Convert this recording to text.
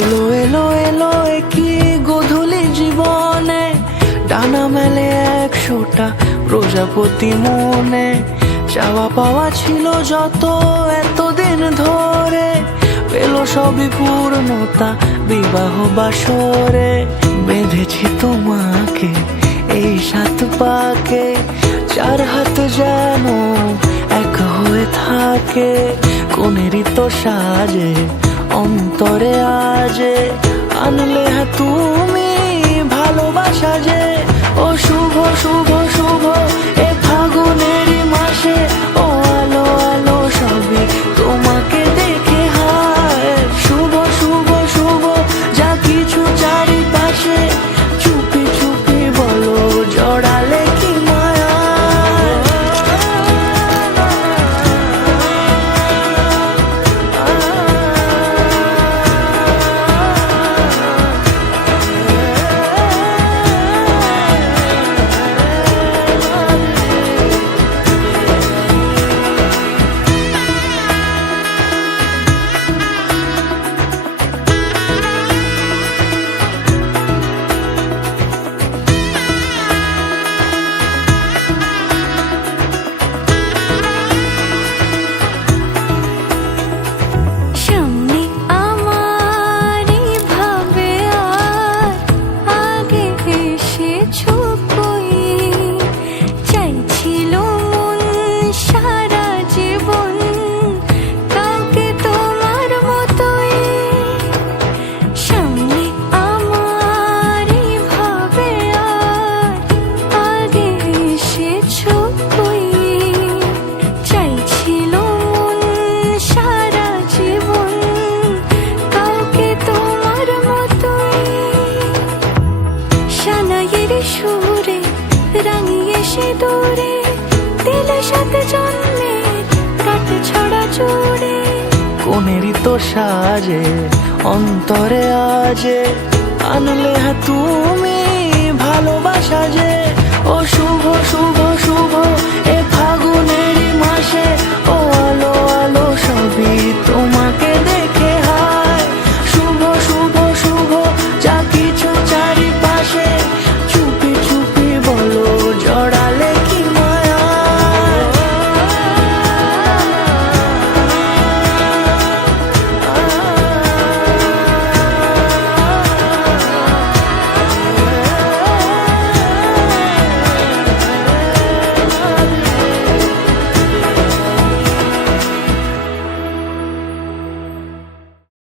এলো এলো এলো কি গধূলি জীবনে, ডানা মেলে 100টা প্রজাপতি মনে। চাওয়া পাওয়া ছিল যত এতদিন ধরে, পেল সবই পূর্ণতা বিবাহ বাসরে। বেঁধেছি তোমাকে এই 7 পাকে, 4 হাত যেন এক হয়ে থাকে। কোনেরই তো সাজে অন্তরে আজে, আনলে তুমি ভালোবাসা যে। ও শুভ শুভ শুভ এ ফাগুনেরই মাসে, ও আলো আলো সবই তোমাকে দেখে হায়। শুভ শুভ শুভ যা কিছু চারিপাশে, চুপি চুপি বলো জড়ালে কি মায়া। সুরে রাঙিয়ে সে দূরে, দিলে 7 জন্মের কাট ছড়া জুড়ে। কোনেরই তো সাজে অন্তরে আজে, আনলে তুমি ভালোবাসা যে। ও শুভ শুভ শুভ